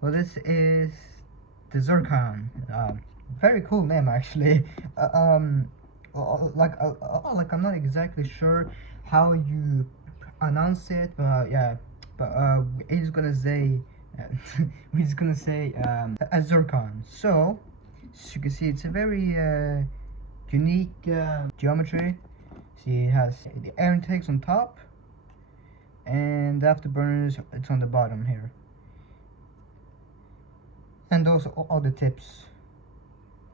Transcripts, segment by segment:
Well, this is the Zircon. Very cool name, actually. Like I'm not exactly sure how you pronounce it, but yeah. But we're just gonna say, we're just gonna say a Zircon. So, as you can see, it's a very unique geometry. See, it has the air intakes on top, and the afterburners. It's on the bottom here, and those are all the tips.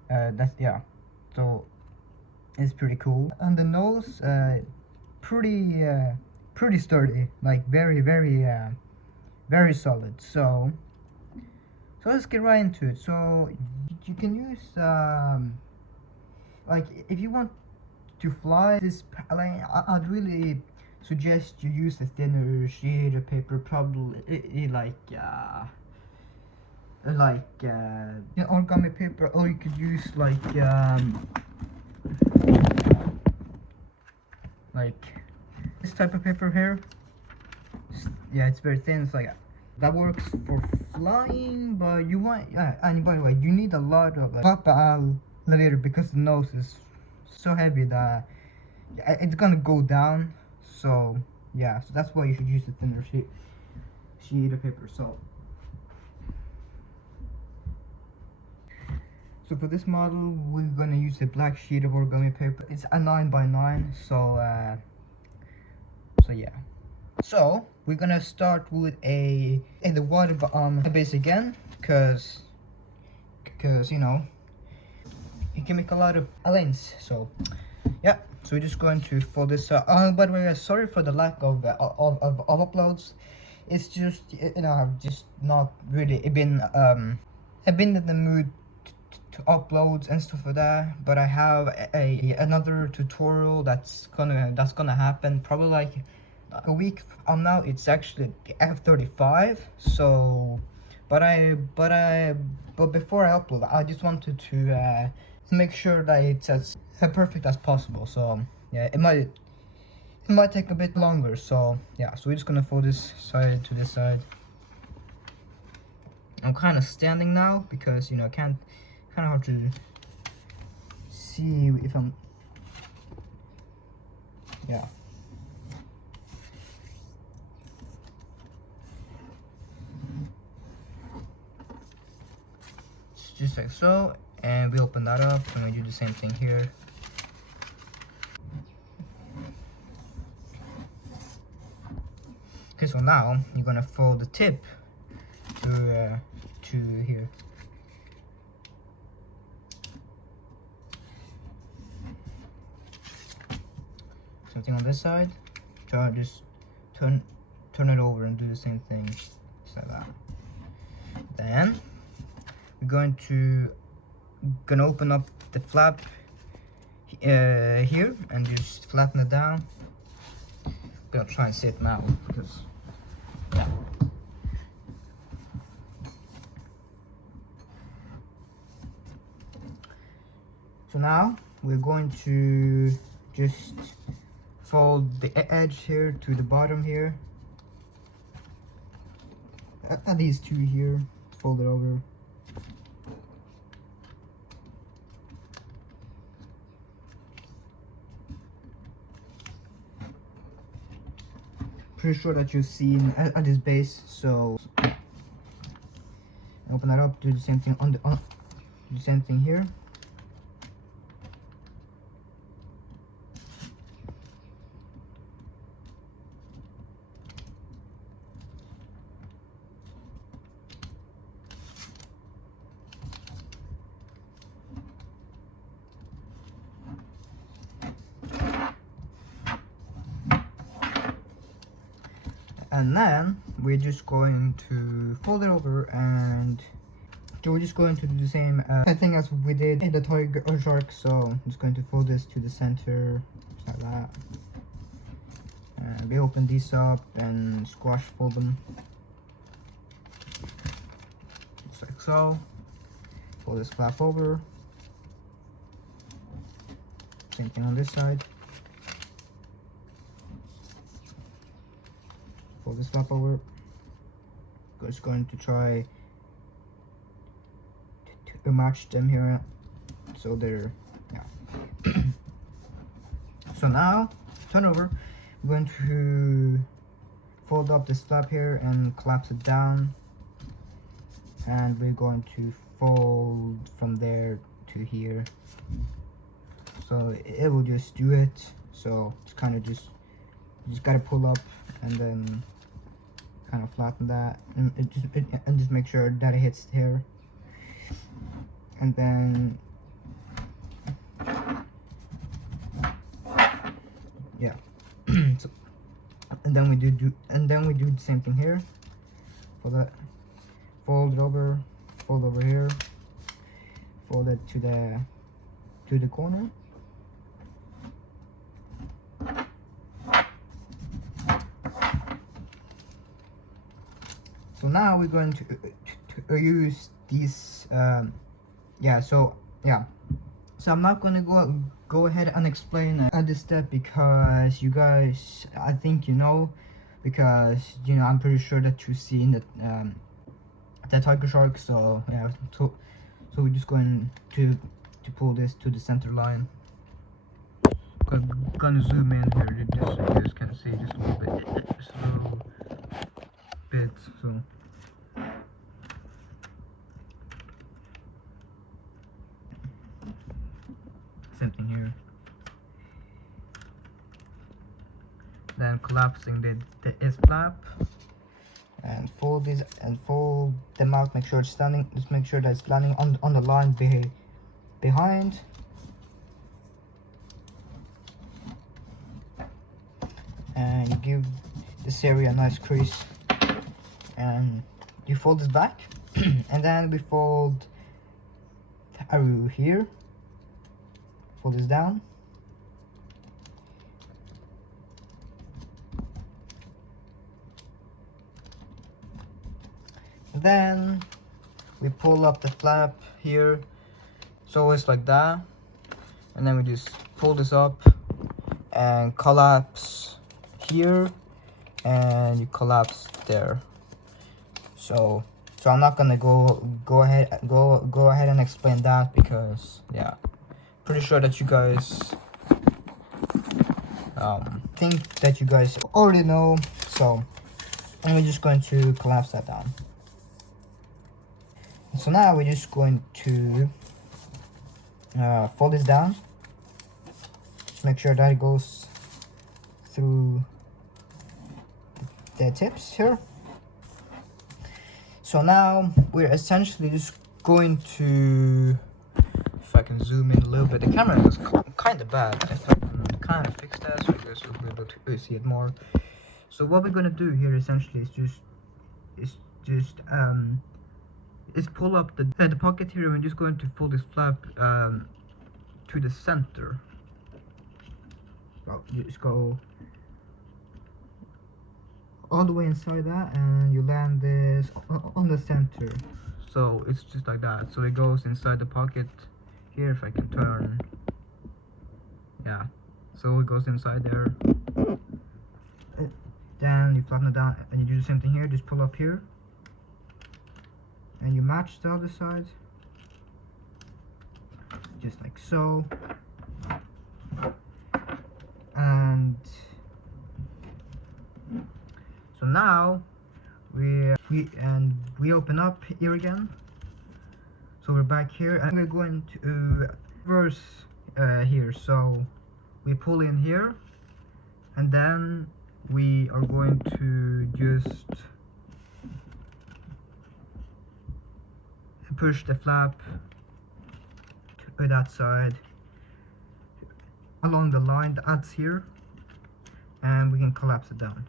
That's yeah. So it's pretty cool. And the nose, pretty sturdy, like very solid. So let's get right into it. So you can use like if you want to fly this plane, I'd really suggest you use a thinner sheet of paper, probably origami paper, or you could use like this type of paper here. Yeah, it's very thin. It's like that works for flying, but you want and by the way, you need a lot of elevator because the nose is so heavy that it's gonna go down. So yeah, so that's why you should use a thinner sheet of paper. So for this model, we're gonna use a black sheet of origami paper. It's a 9x9, so yeah. So we're gonna start with the water base again, cause you know you can make a lot of lanes. So yeah, so we're just going to fold this. By the way, sorry for the lack of uploads. It's just I've just not really been I've been in the mood to uploads and stuff like that, but I have another tutorial that's gonna happen probably like a week from now. It's actually the F-35. So but before I upload, I just wanted to make sure that it's as perfect as possible. So yeah, it might take a bit longer. So yeah, so we're just gonna fold this side to this side. I'm kind of standing now because I can't, kind of hard to see if I'm, yeah. It's just like so, and we open that up and we do the same thing here. Okay, so now you're gonna fold the tip to here. Something on this side. So just turn it over and do the same thing, just like that. Then we're gonna open up the flap here and just flatten it down. I'm gonna try and sit now because yeah. So now we're going to just fold the edge here to the bottom here. At these two here, fold it over. Pretty sure that you've seen at this base, so open that up, do the same thing do the same thing here. And then we're just going to fold it over, and we're just going to do the same thing as we did in the toy shark. So I'm just going to fold this to the center, just like that. And we open these up and squash fold them, just like so. Fold this flap over. Same thing on this side. Fold this flap over. Just going to try match them here, so they're, yeah. So now turn over. I'm going to fold up this flap here and collapse it down, and we're going to fold from there to here, so it will just do it. So it's kind of just, you just gotta pull up and then kind of flatten that, and just make sure that it hits here, and then yeah. So, and then we do the same thing here for that. Fold it over, fold over here, fold it to the corner. So now we're going to use these, yeah, so I'm not going to go ahead and explain this step, because you guys, I think you know, because you know, I'm pretty sure that you've seen the tiger shark. So yeah, so we're just going to pull this to the center line. I'm gonna zoom in here just so you guys can see just a little bit, so same thing here. Then collapsing the S flap, and fold these and fold them out. Make sure it's standing. Just make sure that it's landing on the line behind. And you give this area a nice crease, and you fold this back, and then we fold the arrow here. Fold this down. Then we pull up the flap here, so it's like that, and then we just pull this up and collapse here, and you collapse there. So I'm not gonna go ahead and explain that, because yeah, pretty sure that you guys think that you guys already know. So and we're just going to collapse that down. So now we're just going to fold this down. Just make sure that it goes through the tips here. So now we're essentially just going to, if I can zoom in a little bit, the camera is kind of bad. If I can kind of fix that so you guys will be able to see it more. So what we're going to do here essentially is just pull up the pocket here, and we're just going to fold this flap to the center. So you just go all the way inside that, and you land this on the center. So it's just like that. So it goes inside the pocket here, if I can turn. Yeah, so it goes inside there. Then you flatten it down, and you do the same thing here. Just pull up here, and you match the other side, just like so. And so now we open up here again. So we're back here, and we're going to reverse here. So we pull in here, and then we are going to just push the flap to that side along the line that's here, and we can collapse it down.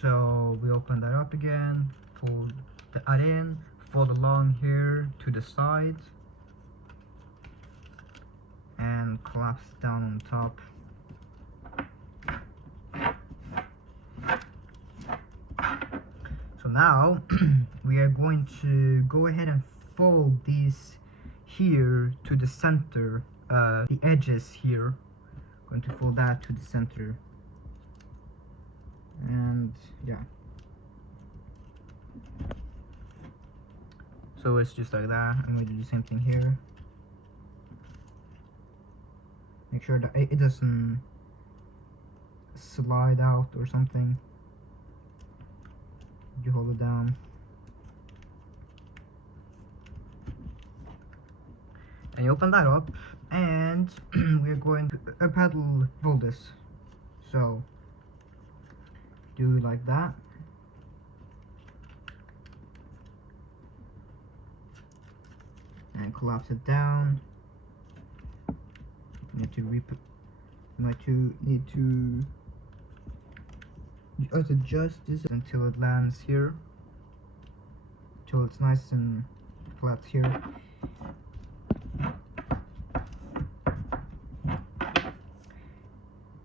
So we open that up again, pull that in, fold along here to the side, and collapse it down on top. So now we are going to go ahead and fold these here to the center, the edges here. Going to fold that to the center, and yeah. So it's just like that. I'm going to do the same thing here. Make sure that it doesn't slide out or something. You hold it down. And you open that up, and we're going to pedal fold this. So do like that. And collapse it down. You need to adjust this until it lands here, until it's nice and flat here.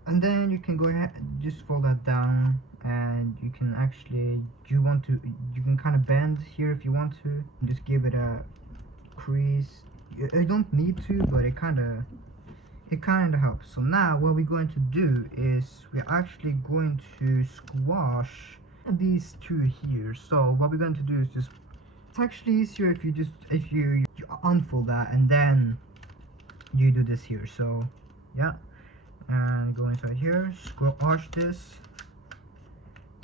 And then you can go ahead and just fold that down, and you can actually, you can kind of bend here if you want to, just give it a crease. You don't need to, but it kind of helps. So now what we're going to do is we're actually going to squash these two here. So what we're going to do is just, it's actually easier if you unfold that and then you do this here. So yeah, and go inside here, squash this,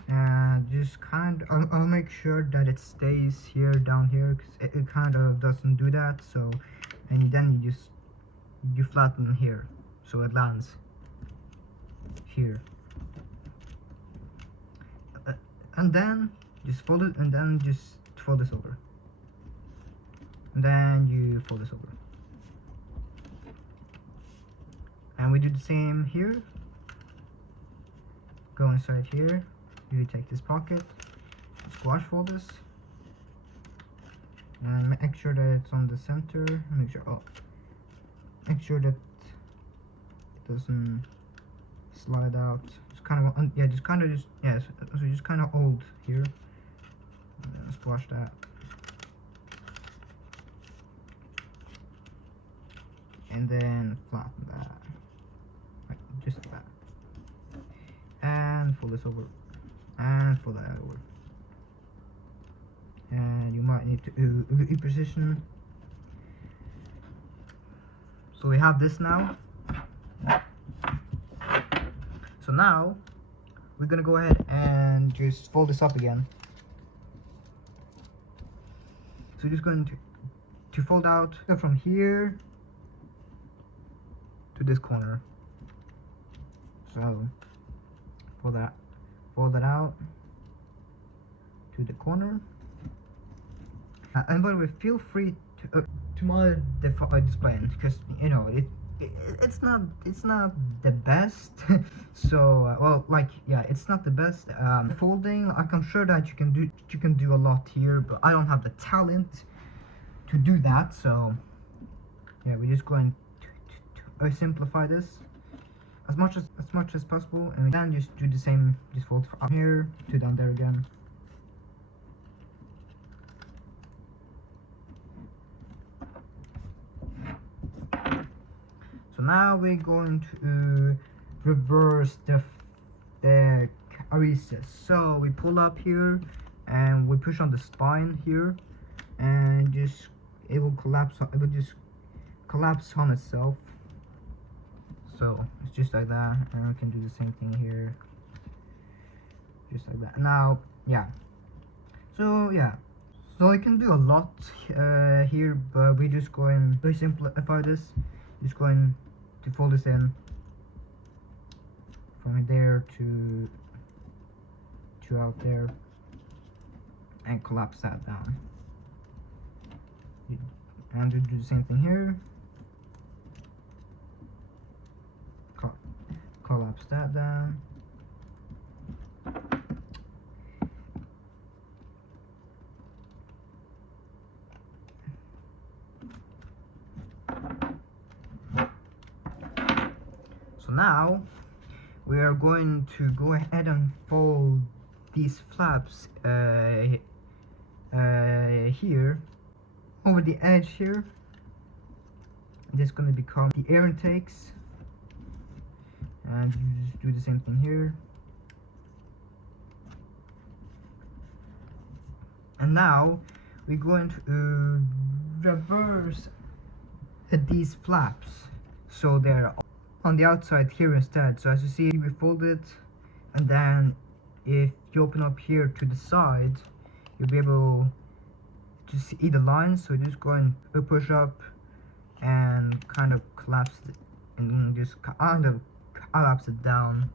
and just I'll make sure that it stays here down here, because it kind of doesn't do that. So, and then you flatten here so it lands here, and then just fold it, and then just fold this over, and then you fold this over, and we do the same here. Go inside here, you take this pocket, squash fold this, and make sure that it's on the center. Make sure that it doesn't slide out. Just kind of so just kind of hold here, and then squash that, and then flatten that, like just like that, and fold this over, and fold that over, and you might need to reposition. So we have this now. So now we're gonna go ahead and just fold this up again. So we're just going to fold out from here to this corner. So fold that out to the corner. And by the way, feel free to modify display, because you know it's not the best. So well, like, yeah, it's not the best. Folding, like, I'm sure that you can do a lot here, but I don't have the talent to do that. So yeah, we're just going to simplify this as much as possible, and then just do the same. Just fold from up here to down there again. So now we're going to reverse the arises. So we pull up here and we push on the spine here, and it will just collapse on itself. So it's just like that, and we can do the same thing here, just like that. Now, yeah. So yeah. So I can do a lot here, but we're just going to simplify this. Just going to fold this in from there to out there, and collapse that down. And we do the same thing here. Collapse that down. So now we are going to go ahead and fold these flaps here over the edge here. This is going to become the air intakes, and you just do the same thing here. And now we're going to reverse these flaps so they're on the outside here instead. So as you see, we fold it, and then if you open up here to the side, you'll be able to see the lines. So just go and push up and kind of collapse it, and just kind of collapse it down.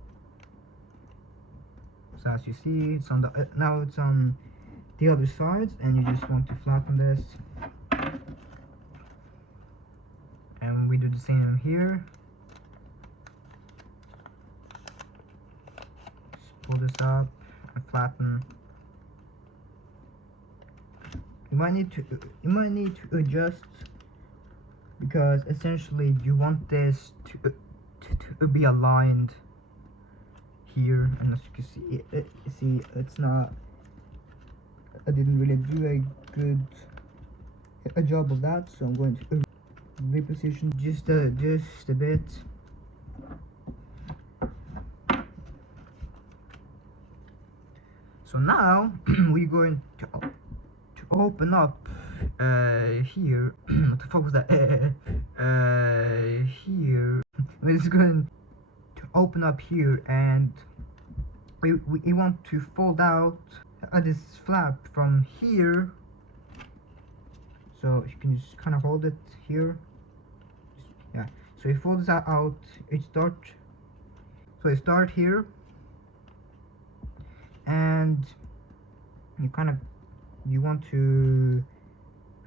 So as you see, it's on the now it's on the other side, and you just want to flatten this, and we do the same here. Just pull this up and flatten. You might need to adjust, because essentially you want this to be aligned here, and as you can see, it's not. I didn't really do a job of that, so I'm going to reposition just a bit. So now we're going to open up here. What the fuck was that? Here we're just going to open up here, and we want to fold out this flap from here. So you can just kind of hold it here. Yeah. So you fold this out. It start here, and you want to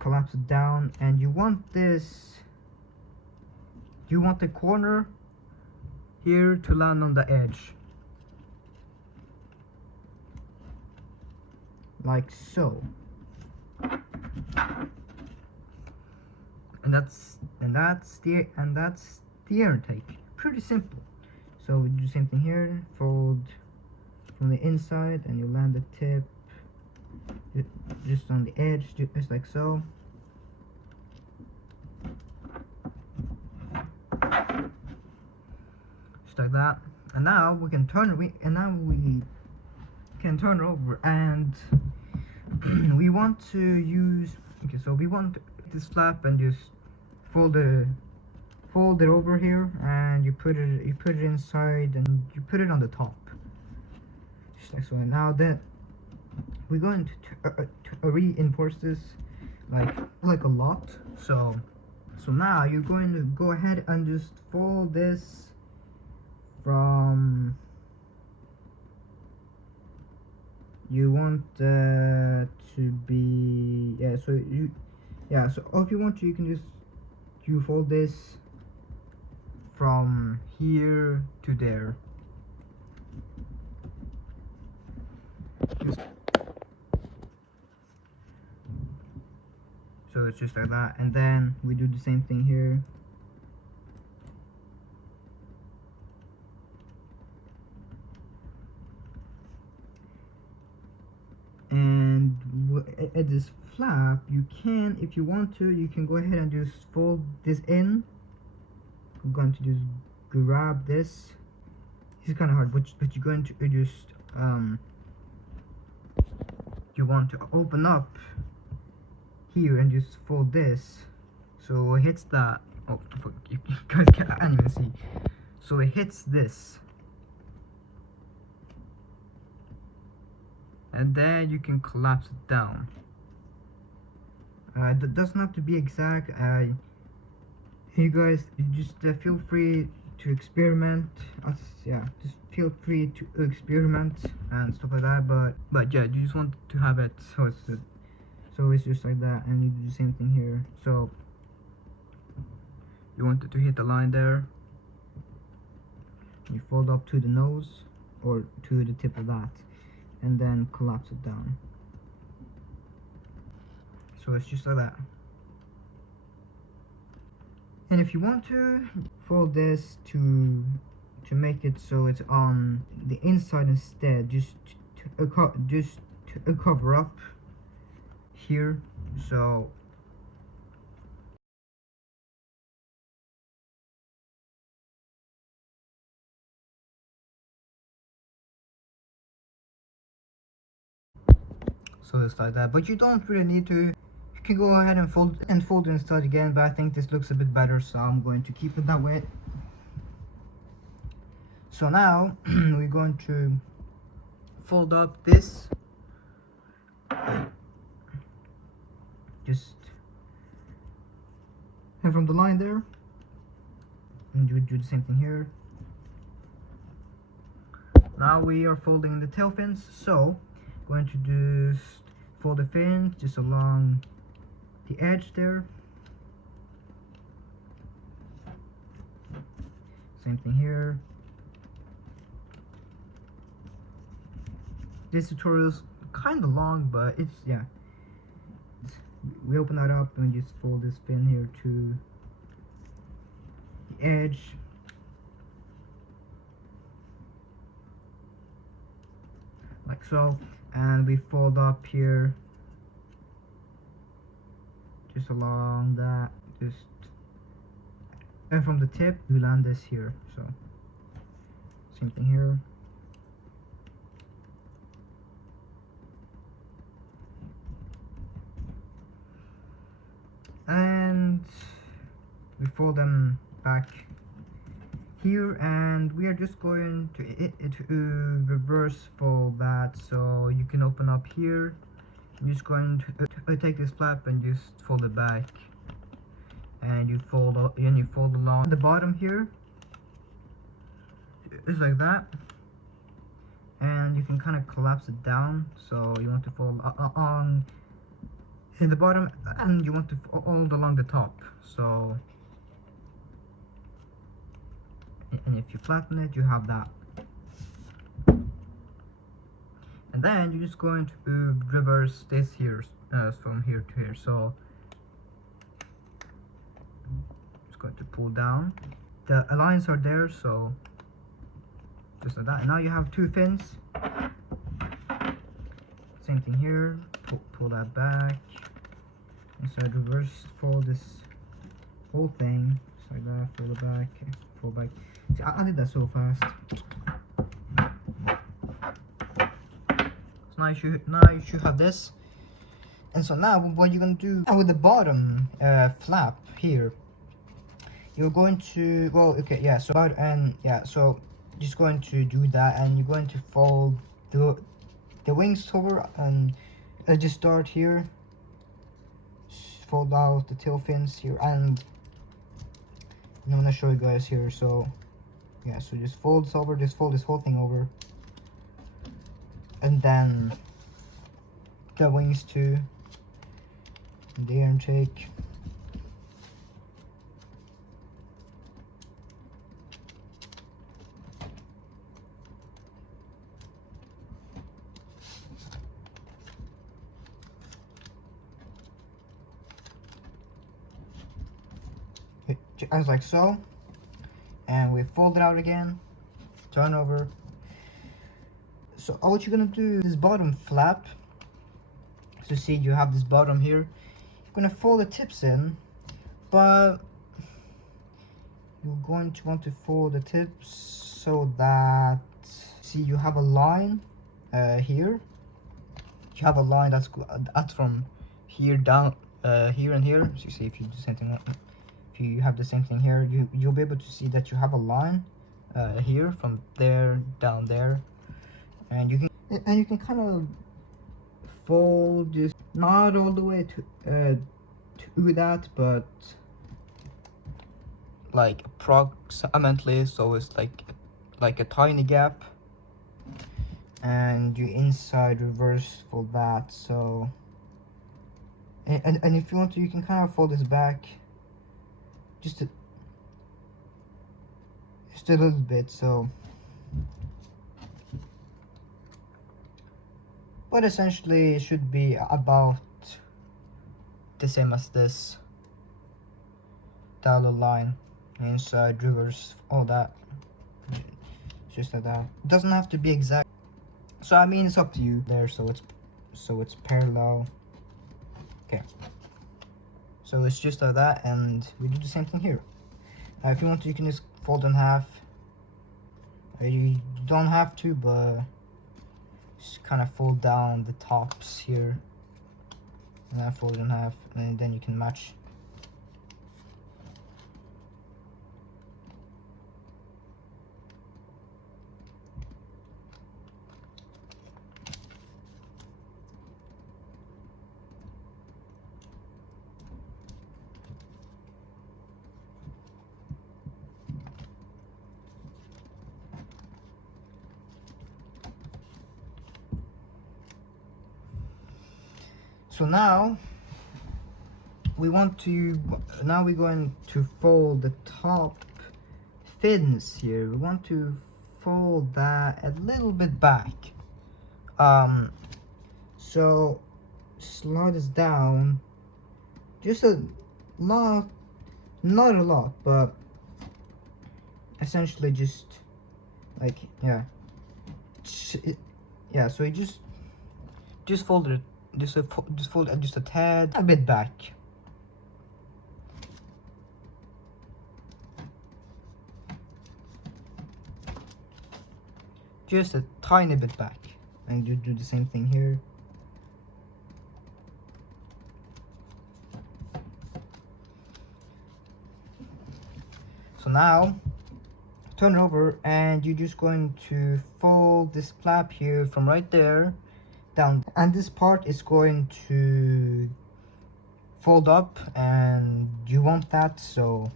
collapse it down, and you want the corner here to land on the edge, like so. And that's the air intake. Pretty simple. So we do the same thing here. Fold from the inside, and you land the tip just on the edge, just like so. Just like that. And now we can turn it over, and we want to use. Okay, so we want this flap, and just fold it over here, and you put it inside, and you put it on the top, just like so. And now that we're going to reinforce this like a lot. So now you're going to go ahead and just fold this from. You want to be, yeah. So if you want to, you can just fold this from here to there. So it's just like that, and then we do the same thing here. And at this flap, you can, if you want to, you can go ahead and just fold this in. I'm going to just grab this. It's kind of hard, but you're going to just you want to open up here and just fold this, so it hits that. Oh fuck, you guys can't even see. So it hits this, and then you can collapse it down. That doesn't have to be exact. You guys just feel free to experiment. Just feel free to experiment and stuff like that. But yeah, you just want to have it so it's just like that, and you do the same thing here. So you want it to hit the line there. You fold up to the nose or to the tip of that, and then collapse it down. So it's just like that. And if you want to fold this to make it so it's on the inside instead, just to cover up here. So so it's like that. But you don't really need to. You can go ahead and fold it inside again, but I think this looks a bit better, so I'm going to keep it that way. So now we're going to fold up this, just from the line there, and you do the same thing here. Now we are folding the tail fins, so going to just fold the fins just along the edge there. Same thing here. This tutorial is kind of long, but it's, yeah. We open that up and just fold this fin here to the edge. Like so. And we fold up here just along that, just, and from the tip we land this here, so same thing here. And we fold them back here, and we are just going to reverse fold that, so you can open up here. I'm just going to take this flap and just fold it back, and you fold along the bottom here. It's like that, and you can kind of collapse it down, so you want to fold on in the bottom, and you want to fold along the top. So, and if you flatten it, you have that. And then you're just going to reverse this here, from here to here. So just going to pull down. The lines are there, so just like that. And now you have two fins. Same thing here. Pull that back. Inside reverse fold this whole thing. Just like that. Fold it back. Fold back. See, I did that so fast. Now you should have this. And so now what you're going to do with the bottom flap here, you're going to, well, okay, yeah, so so just going to do that, and you're going to fold the wings over, and just start here, fold out the tail fins here, and I'm gonna show you guys here. So yeah, so just fold this over, just fold this whole thing over, and then the wings too, and the air intake. As like so, and we fold it out again, turn over. So what you're gonna do, this bottom flap, so see you have this bottom here, you're gonna fold the tips in, but you're going to want to fold the tips so that, see, you have a line here. You have a line that's from here down, here and here. So you see, if you do something like that, if you have the same thing here, you'll be able to see that you have a line here from there down there, and you can kind of fold this, not all the way to that, but like approximately, so it's like a tiny gap, and you inside reverse fold that. So and if you want to, you can kind of fold this back just a little bit, so, but essentially it should be about the same as this, that little line, inside reverse, all that, just like that. It doesn't have to be exact, so I mean, it's up to you there. So it's parallel. Okay, so it's just like that, and we do the same thing here. Now if you want to, you can just fold in half. You don't have to, but just kind of fold down the tops here, and then fold it in half, and then you can match. So now we're going to fold the top fins here. We want to fold that a little bit back. So slide this down just a lot, not a lot, but essentially just like, yeah, yeah. So you just fold it, just fold it just a tad, a bit back. Just a tiny bit back, and you do the same thing here. So now turn it over, and you're just going to fold this flap here from right there down, and this part is going to fold up, and you want that, so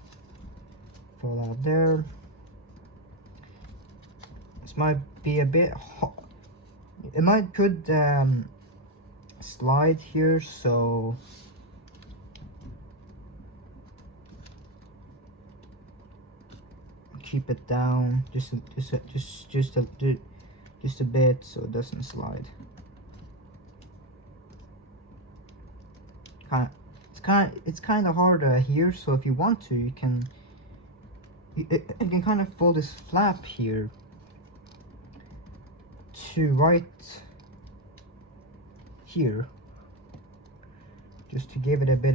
fold out there. This might be a bit hot. It could slide here, so keep it down just a bit so it doesn't slide. It's kind of hard here, so if you want to, you can kind of fold this flap here to right here, just to give it a bit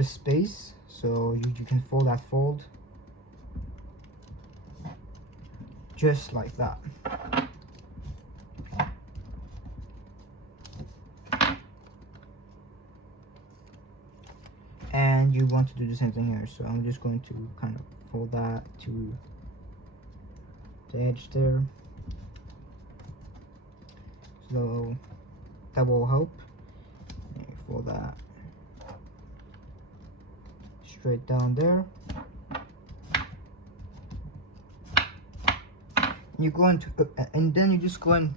of space, so you can fold that fold just like that. And you want to do the same thing here, so I'm just going to kind of fold that to the edge there, so that will help. And you fold that straight down there. You're going to and then you're just going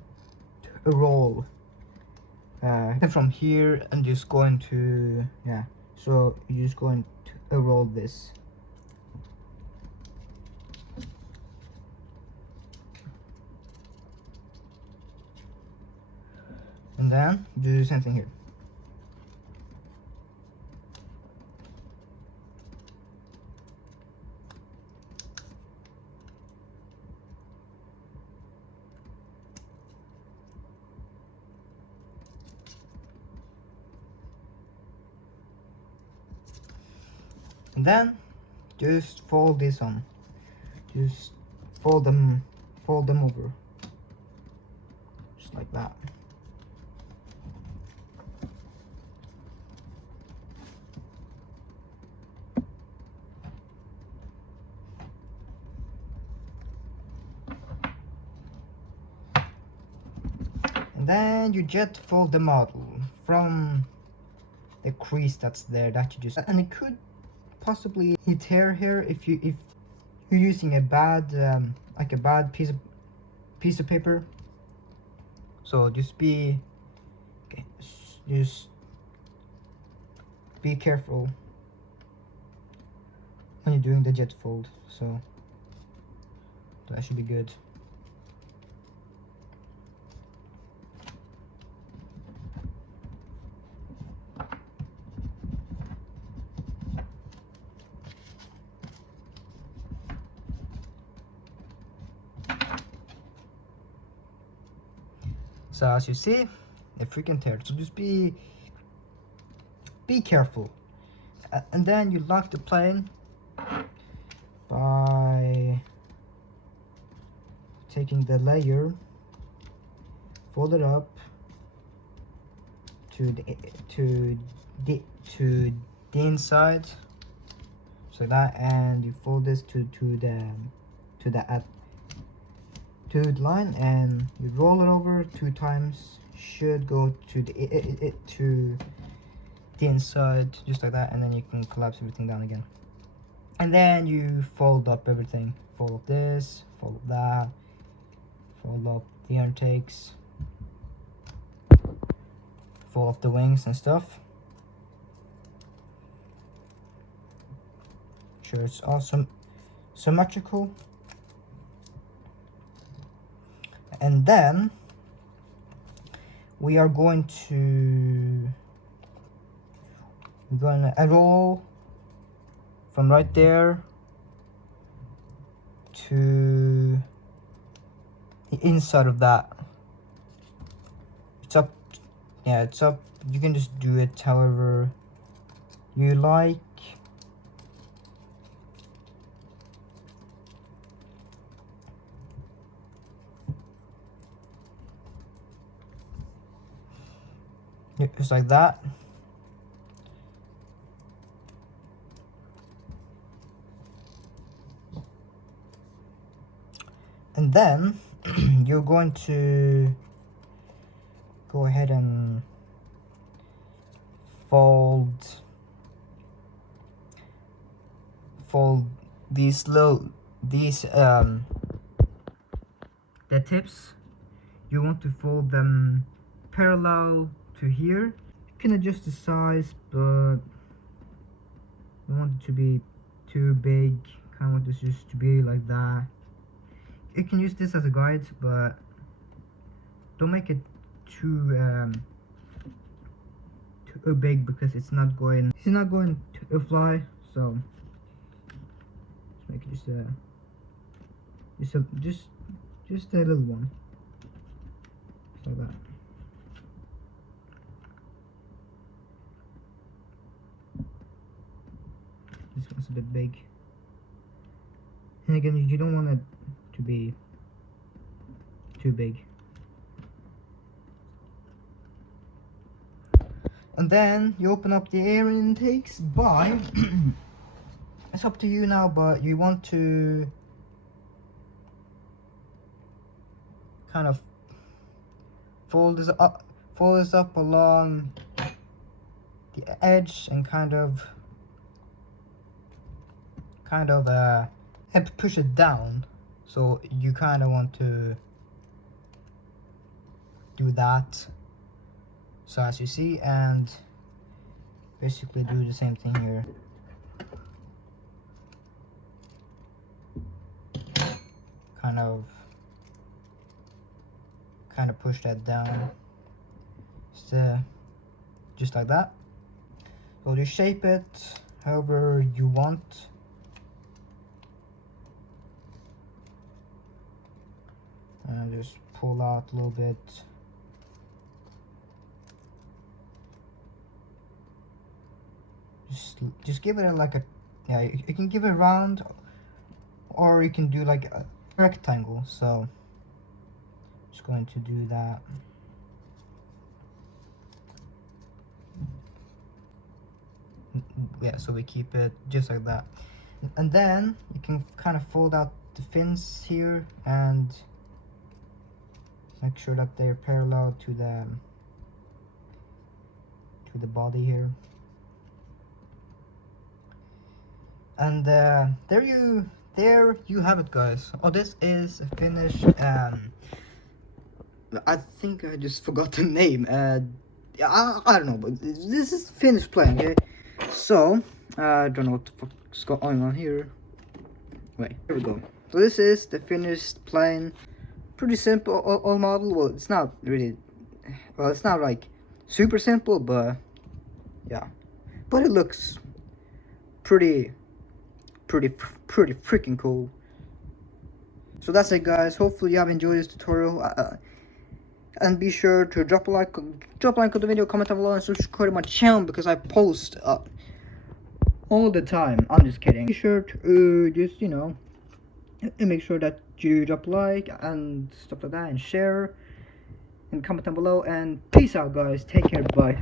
to roll from here, and just going to, yeah, so you're just going to roll this. And then do the same thing here. And then just fold this on. Just fold them over. Just like that. And then you jet fold the model from the crease that's there, that you just, and it could possibly tear here if you're using a bad like a bad piece of paper. So just be careful when you're doing the jet fold, so that should be good. So as you see, it freaking tears. So just be careful. And then you lock the plane by taking the layer, fold it up to the inside, so that, and you fold this to the line, and you roll it over 2 times. Should go to the inside, just like that, and then you can collapse everything down again. And then you fold up everything. Fold up this, fold up that, fold up the intakes, fold up the wings and stuff. Sure, it's awesome, symmetrical. And then we are going to roll from right there to the inside of that. It's up, yeah, it's up. You can just do it however you like. Just like that. And then you're going to go ahead and fold these the tips. You want to fold them parallel to here. You can adjust the size, but you want it to be too big. Kind of want this just to be like that. You can use this as a guide, but don't make it too big, because it's not going to fly. So let's make it just a little one, just like that. This one's a bit big, and again, you don't want it to be too big. And then you open up the air intakes by it's up to you now, but you want to kind of fold this up along the edge, and kind of and push it down. So you kind of want to do that, so as you see, and basically do the same thing here. Kind of push that down, just like that. So you shape it however you want. And just pull out a little bit. Just give it like a, yeah, you can give it round, or you can do like a rectangle. So just going to do that. Yeah, so we keep it just like that, and then you can kind of fold out the fins here and make sure that they're parallel to the body here. And there you have it, guys. Oh, this is finished. I think I just forgot the name. I don't know, but this is finished playing. Okay? So I don't know what the fuck's going on here. Wait, here we go. So this is the finished plane. Pretty simple all model. Well, it's not really, well, it's not like super simple, but yeah, but it looks pretty freaking cool. So that's it, guys. Hopefully you have enjoyed this tutorial, and be sure to drop a like on the video, comment down below, and subscribe to my channel, because I post all the time. I'm just kidding. Be sure to just, you know, and make sure that you drop a like and stuff like that, and share and comment down below, and peace out guys, take care, bye.